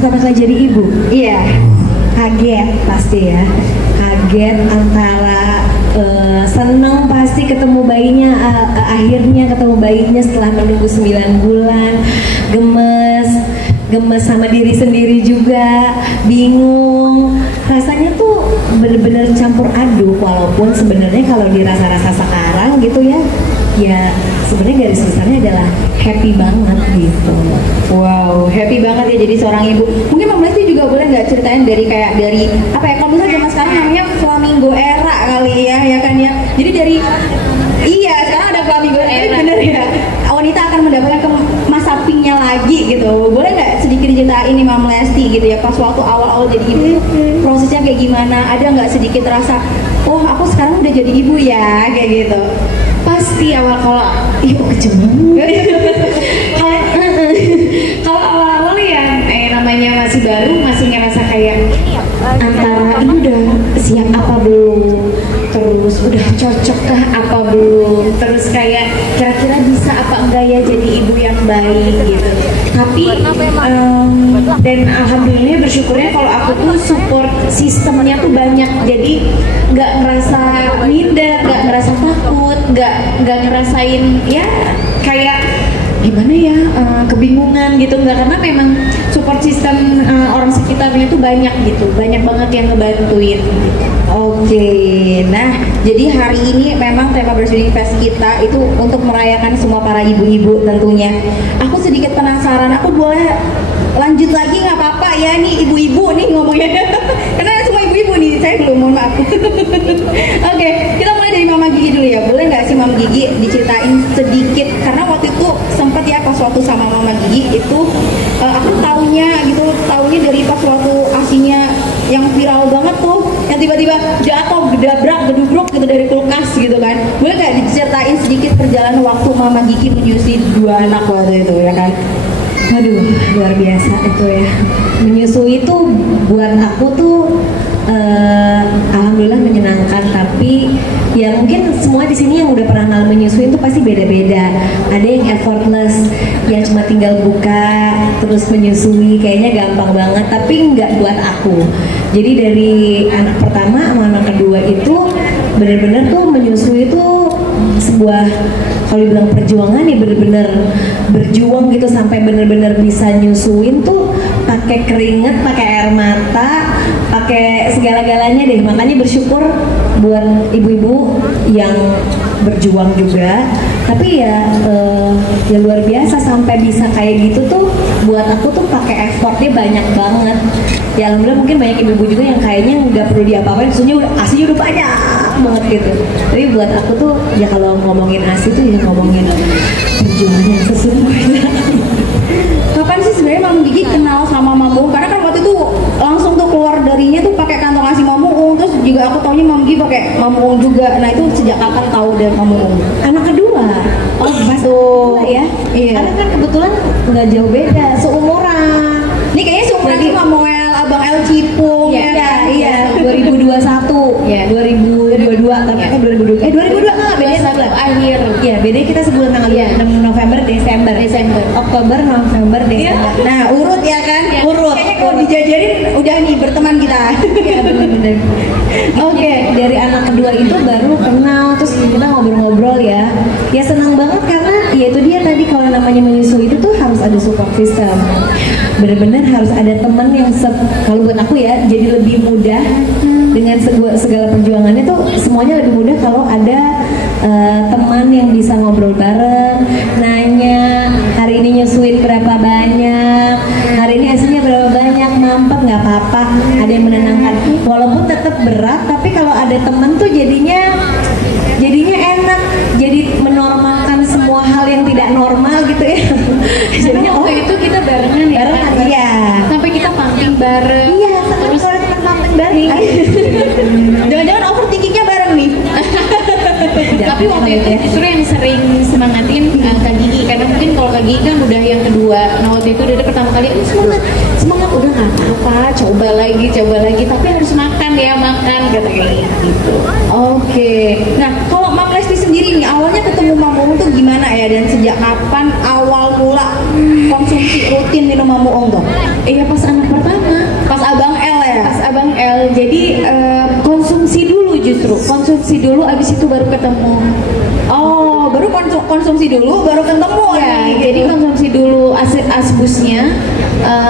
pertama kali jadi ibu? Iya. Kaget pasti ya. Kaget antara seneng pasti ketemu bayinya, akhirnya ketemu bayinya setelah menunggu 9 bulan. Gemes sama diri sendiri juga, bingung. Rasanya tuh bener-bener campur aduk, walaupun sebenarnya kalau dirasa-rasa sekarang gitu ya, ya sebenarnya garis besarnya adalah happy banget gitu. Wow, happy banget ya jadi seorang ibu. Mungkin Mama Lesti juga boleh nggak ceritain dari apa ya, kalau misalnya zaman sekarang namanya flamingo era kali ya kan ya. Jadi dari sekarang ada flamingo era, bener ya. Wanita akan mendapatkan masa pinknya lagi gitu. Boleh nggak sedikit diceritain nih Mama Lesti gitu ya, pas waktu awal-awal jadi ibu, prosesnya kayak gimana? Ada nggak sedikit rasa, oh aku sekarang udah jadi ibu ya, kayak gitu? Pasti kalau kalau awal-awal ya namanya masih baru, masih ngerasa kayak antara ini udah siap apa belum, terus udah cocokkah apa belum, terus kayak kira-kira bisa apa enggak ya jadi ibu yang baik gitu. Tapi dan alhamdulillah bersyukurnya kalau aku tuh support sistemnya tuh banyak, jadi nggak ngerasa minder, nggak ngerasa takut, nggak ngerasain ya kayak gimana ya, kebingungan gitu, nggak, karena memang support system orang sekitarnya tuh banyak gitu, banyak banget yang ngebantuin. Oke, nah jadi hari ini memang tema Breastfeeding Fest kita itu untuk merayakan semua para ibu-ibu tentunya. Aku sedikit penasaran, aku boleh lanjut lagi nggak apa-apa ya, nih ibu-ibu nih ngomongnya karena semua ibu-ibu nih, saya belum, mohon maaf. Oke, kita mulai dari Mama Gigi dulu ya. Boleh nggak sih Mama Gigi diceritain sedikit, karena waktu itu sempat ya pas waktu sama Mama Gigi itu aku taunya dari pas waktu asinya yang viral banget tuh, yang tiba-tiba jatuh, gedabrak, gedubruk gitu dari kulkas gitu kan. Boleh nggak diceritain sedikit perjalanan waktu Mama Gigi menyusui 2 anak waktu itu ya kan? Aduh, luar biasa itu ya. Menyusui itu buat aku tuh alhamdulillah menyenangkan, tapi ya mungkin semua di sini yang udah pernah ngalamin menyusui itu pasti beda-beda. Ada yang effortless, yang cuma tinggal buka terus menyusui, kayaknya gampang banget, tapi nggak buat aku. Jadi dari anak pertama sama anak kedua itu bener-bener tuh menyusui itu sebuah, kalau dibilang perjuangan ya bener-bener berjuang gitu, sampai bener-bener bisa nyusuin tuh pakai keringet, pakai air mata, pakai segala-galanya deh. Makanya bersyukur buat ibu-ibu yang berjuang juga. Tapi ya luar biasa sampai bisa kayak gitu tuh, buat aku tuh pakai effortnya banyak banget. Ya alhamdulillah mungkin banyak ibu-ibu juga yang kayaknya nggak perlu diapa-apain, soalnya asinya udah banyak banget gitu. Tapi buat aku tuh ya kalau ngomongin asi tuh ya ngomongin perjuangan yang sesungguhnya. Kapan sih sebenarnya Mama Gigi kenal sama Mama Uung? Karena kan waktu itu langsung tuh keluar darinya tuh pakai kantong asi Mama Uung, terus juga aku taunya Mama Gigi pakai Mama Uung juga. Nah itu sejak kapan tahu dari Mama Uung? Anak kedua. Oh gitu ya. Iya. Karena kan kebetulan nggak jauh beda, seumuran. Ini kayaknya seumuran sama Moel, Abang El Cipung. Iya. 2021. Iya. 2022. Tapi kan 2022. 2022 nggak beda sebulan. Akhir. Iya, bedanya kita sebulan tanggal 6 November, Desember. Oktober, November, Desember. Nah, urut ya kan? Ya, urut. Kayaknya kalau dijajarin udah nih berteman kita. Iya, benar-benar. Oke, dari anak kedua itu baru kenal, terus kita ngobrol-ngobrol ya. Ya senang banget karena ya itu dia tadi, kalau namanya menyusui itu tuh harus ada support system. Benar-benar harus ada teman yang kalau buat aku ya jadi lebih mudah dengan segala perjuangannya tuh, semuanya lebih mudah kalau ada teman yang bisa ngobrol bareng, nanya hari ini nyusuin berapa banyak, hari ini asinya berapa banyak, mampet nggak apa-apa, ada yang menenangkan. Walaupun tetap berat, tapi kalau ada teman tuh jadinya enak, jadi menormalkan semua hal yang tidak normal gitu ya. Jadinya waktu itu kita barengan ya. Barengan, iya. Sampai kita pumping bareng. Iya, terus kalau kita pumping bareng. Jangan-jangan overthinkingnya bareng nih. Tapi waktu itu justru yang sering semangatin Kak Gigi, karena mungkin kalau Kak Gigi kan udah yang kedua. Nah waktu itu dari pertama kali, semangat udah nggak apa-apa, coba lagi, tapi harus makan ya, makan kata kayak gitu. Oke. Nah kalau Mama Lesti sendiri gini, awalnya ketemu Mama Uung tuh gimana ya, dan sejak kapan awal mula konsumsi rutin minum Mama Uung tuh? Iya pas anak pertama, Pas Abang L ya? pas Abang L. Jadi konsumsi dulu, justru konsumsi dulu, abis itu baru ketemu. Oh, baru konsumsi dulu, baru ketemu Ya, nih, jadi gitu. konsumsi dulu asbusnya,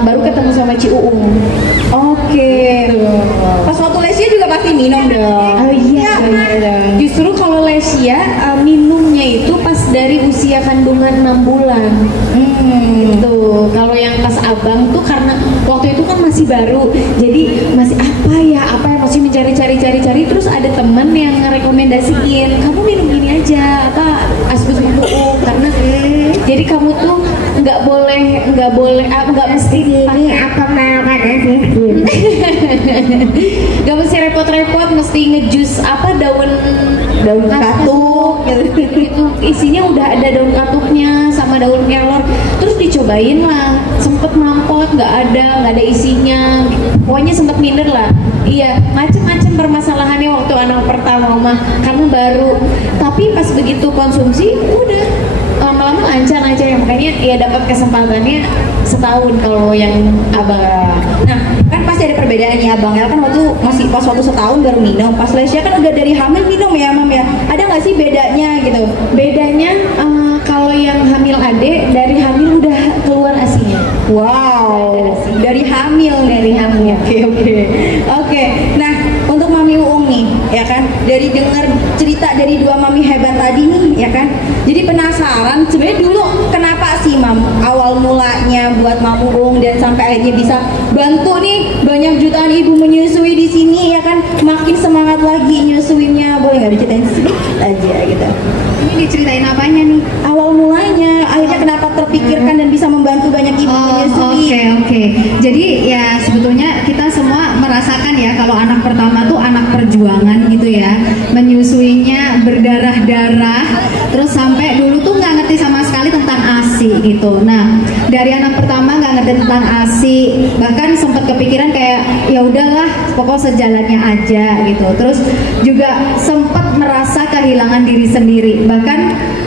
baru ketemu sama Ci Uung. Oke. Pas waktu Lesia juga pasti minum dong. Oh iya, justru kalau Lesia minumnya itu pas dari usia kandungan 6 bulan. Gitu. Kalau yang pas abang tuh karena waktu itu kan masih baru, jadi masih apa ya masih mencari-cari, terus ada temen yang ngerekomendasiin, kamu minum ini aja, asbus Mama Uung, karena jadi kamu tuh nggak mesti Ini apa makan asbus? nggak mesti repot-repot mesti ngejus daun katuk gitu. Isinya udah ada daun katuknya sama daun kelor, terus dicobain lah, sempet mampot nggak ada isinya, pokoknya sempet minder lah. Iya, macem-macem permasalahannya waktu anak pertama mah, karena baru, tapi pas begitu konsumsi udah lama-lama lancar aja ya, makanya ya dapat kesempatannya setahun kalau yang abang. Nah, kan pasti ada perbedaannya. Abang El kan pas waktu setahun baru minum. Pas Lesia kan udah dari hamil minum ya, Mam ya. Ada nggak sih bedanya gitu? Bedanya kalau yang hamil ade, dari hamil udah keluar asinya. Wow, dari hamil. Oke. Nah, untuk Mami Uung nih, ya kan, dari dengar cerita dari dua mami hebat tadi nih, ya kan, jadi penasaran sebenarnya dulu kenapa sih Mam awal mulanya buat Mami Uung dan sampai akhirnya bisa bantu nih banyak jutaan ibu menyusui di sini, ya kan, makin semangat lagi nyusuinnya. Boleh nggak diceritain sedikit aja gitu? Ini diceritain apanya nih? Awal mulanya, akhirnya kenapa terpikirkan dan bisa membantu banyak ibu menyusui? Oke. Jadi ya sebetulnya kita semua merasakan ya kalau anak pertama tuh anak perjuangan gitu ya, menyusuinya berdarah-darah, terus sampai dulu tuh nggak ngerti sama sekali tentang ASI gitu. Nah, dari anak pertama nggak ngerti tentang ASI, bahkan sempat kepikiran kayak ya udahlah, pokok sejalannya aja gitu. Terus juga sempat merasa kehilangan diri sendiri. Bahkan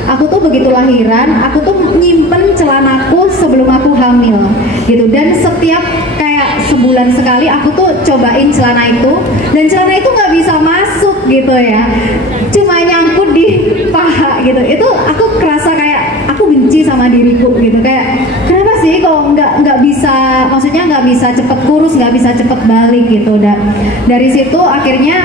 aku tuh begitu lahiran, aku tuh nyimpen celanaku sebelum aku hamil gitu, dan setiap kayak sebulan sekali aku tuh cobain celana itu, dan celana itu nggak bisa masuk gitu ya, cuma nyangkut di paha gitu. Itu aku kerasa kayak aku benci sama diriku gitu, kayak kenapa sih kok nggak bisa, maksudnya nggak bisa cepet kurus, nggak bisa cepet balik gitu. Dan dari situ akhirnya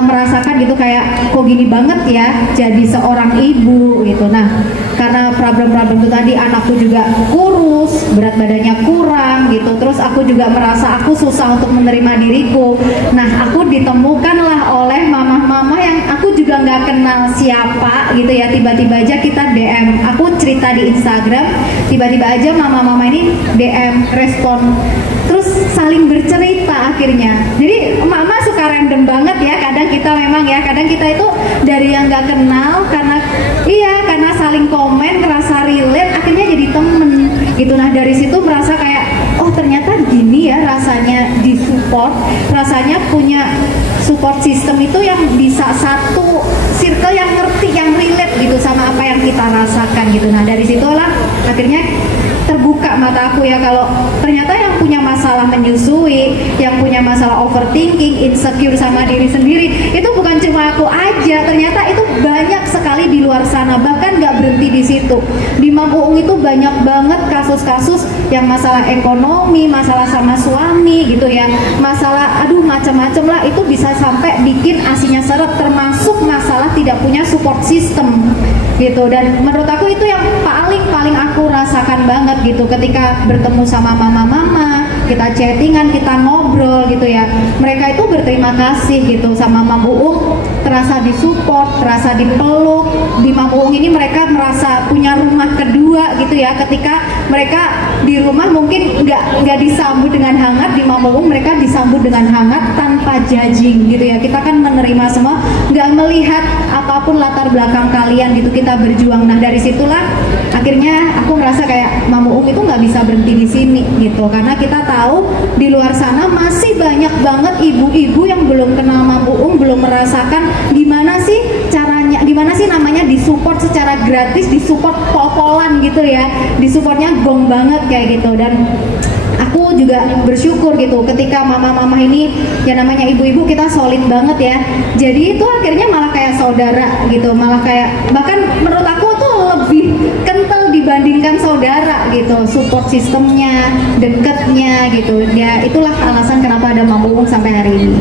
merasakan gitu kayak kok gini banget ya jadi seorang ibu gitu. Nah, karena problem-problem itu tadi, anakku juga kurus, berat badannya kurang gitu, terus aku juga merasa aku susah untuk menerima diriku. Nah, aku ditemukanlah oleh mama-mama yang aku juga nggak kenal siapa gitu ya, tiba-tiba aja kita DM, aku cerita di Instagram, tiba-tiba aja mama-mama ini DM respon, terus saling bercerita akhirnya. Jadi mama suka random banget ya, kadang kita memang ya, kadang kita itu dari yang nggak kenal karena saling komen, ngerasa relate, akhirnya jadi temen gitu. Nah, dari situ merasa kayak oh ternyata gini ya rasanya disupport, rasanya punya support system itu yang bisa satu circle yang ngerti, yang relate gitu sama apa yang kita rasakan gitu. Nah, dari situlah akhirnya terbuka mata aku ya, kalau ternyata yang punya masalah menyusui, yang punya masalah overthinking, insecure sama diri sendiri, itu bukan cuma aku aja, ternyata itu banyak sekali di luar sana. Bahkan nggak berhenti di situ. Di Mama Uung itu banyak banget kasus-kasus yang masalah ekonomi, masalah sama suami gitu ya, masalah macam-macam lah, itu bisa sampai bikin asinya seret, termasuk masalah tidak punya support system gitu. Dan menurut aku itu yang paling aku rasakan banget gitu, ketika bertemu sama mama-mama, kita chattingan, kita ngobrol gitu ya, mereka itu berterima kasih gitu sama Mama Uung, terasa disupport, terasa dipeluk. Di Mama Uung ini mereka merasa punya rumah kedua gitu ya, ketika mereka di rumah mungkin nggak disambut dengan hangat, di Mama Uung mereka disambut dengan hangat tanpa judging gitu ya. Kita kan menerima semua, nggak melihat apapun latar belakang kalian gitu, kita berjuang. Nah, dari situlah akhirnya aku merasa kayak Mama Uung itu nggak bisa berhenti di sini gitu, karena kita tahu di luar sana masih banyak banget ibu-ibu yang belum kenal Mama Uung, belum merasakan gimana sih caranya, gimana sih namanya disupport secara gratis, disupport pol-polan gitu ya, disupportnya gong banget kayak gitu. Dan aku juga bersyukur gitu ketika mama-mama ini ya namanya ibu-ibu kita solid banget ya, jadi itu akhirnya malah kayak saudara gitu, malah kayak bahkan menurut aku tuh lebih kental dibandingkan saudara gitu, support sistemnya, deketnya gitu ya. Itulah alasan kenapa ada Mampu sampai hari ini.